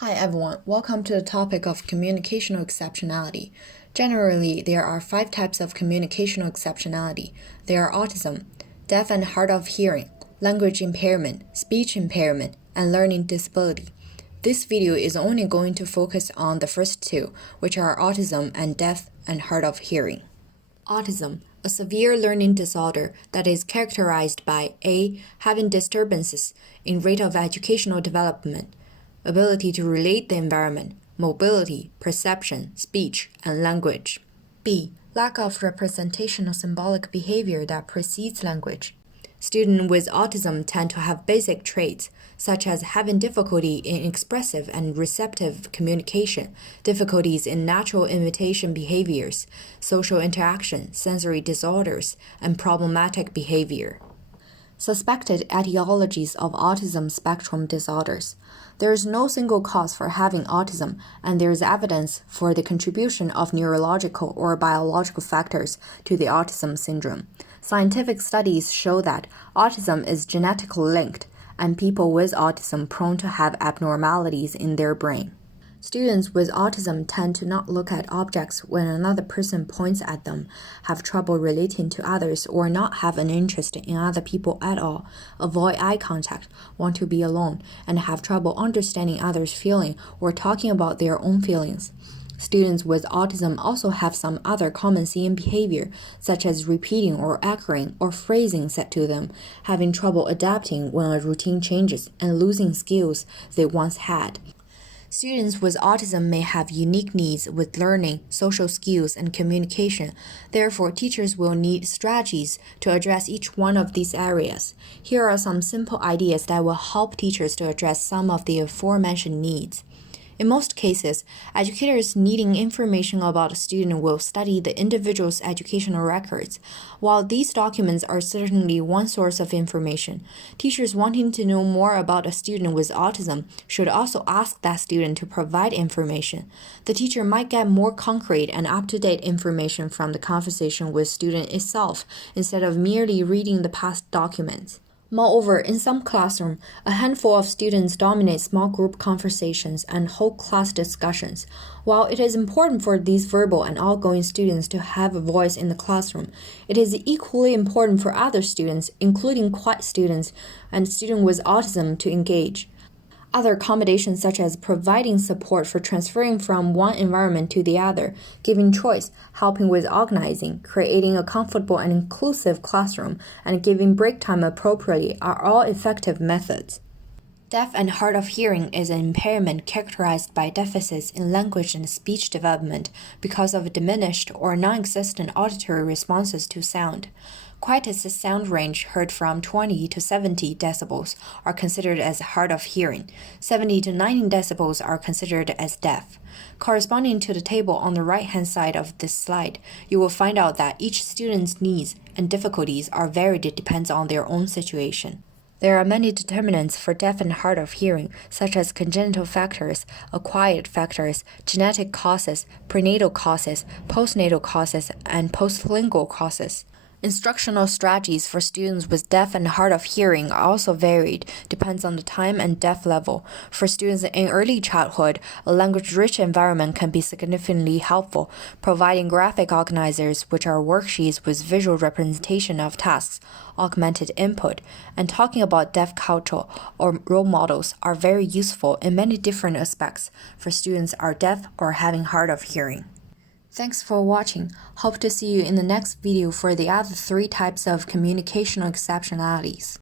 Hi everyone, welcome to the topic of communicational exceptionality. Generally, there are 5 types of communicational exceptionality. They are autism, deaf and hard of hearing, language impairment, speech impairment, and learning disability. This video is only going to focus on the first 2, which are autism and deaf and hard of hearing. Autism, a severe learning disorder that is characterized by A. Having disturbances in rate of educational development, ability to relate the environment, mobility, perception, speech, and language. B. Lack of representational symbolic behavior that precedes language. Students with autism tend to have basic traits, such as having difficulty in expressive and receptive communication, difficulties in natural imitation behaviors, social interaction, sensory disorders, and problematic behavior. Suspected etiologies of autism spectrum disorders. There is no single cause for having autism, and there is evidence for the contribution of neurological or biological factors to the autism syndrome. Scientific studies show that autism is genetically linked, and people with autism prone to have abnormalities in their brain. Students with autism tend to not look at objects when another person points at them, have trouble relating to others, or not have an interest in other people at all, avoid eye contact, want to be alone, and have trouble understanding others' feeling or talking about their own feelings. Students with autism also have some other common seeing behavior, such as repeating or echoing or phrasing said to them, having trouble adapting when a routine changes, and losing skills they once had. Students with autism may have unique needs with learning, social skills, and communication. Therefore, teachers will need strategies to address each one of these areas. Here are some simple ideas that will help teachers to address some of the aforementioned needs. In most cases, educators needing information about a student will study the individual's educational records. While these documents are certainly one source of information, teachers wanting to know more about a student with autism should also ask that student to provide information. The teacher might get more concrete and up-to-date information from the conversation with student itself instead of merely reading the past documents. Moreover, in some classrooms, a handful of students dominate small group conversations and whole class discussions. While it is important for these verbal and outgoing students to have a voice in the classroom, it is equally important for other students, including quiet students and students with autism, to engage. Other accommodations such as providing support for transferring from one environment to the other, giving choice, helping with organizing, creating a comfortable and inclusive classroom, and giving break time appropriately are all effective methods. Deaf and hard of hearing is an impairment characterized by deficits in language and speech development because of diminished or non-existent auditory responses to sound. Quietest sound range heard from 20 to 70 decibels are considered as hard of hearing. 70 to 90 decibels are considered as deaf. Corresponding to the table on the right-hand side of this slide, you will find out that each student's needs and difficulties are varied depends on their own situation. There are many determinants for deaf and hard of hearing, such as congenital factors, acquired factors, genetic causes, prenatal causes, postnatal causes, and postlingual causes. Instructional strategies for students with deaf and hard of hearing are also varied, depends on the time and deaf level. For students in early childhood, a language-rich environment can be significantly helpful, providing graphic organizers, which are worksheets with visual representation of tasks, augmented input, and talking about deaf culture or role models are very useful in many different aspects for students are deaf or having hard of hearing. Thanks for watching. Hope to see you in the next video for the other 3 types of communicational exceptionalities.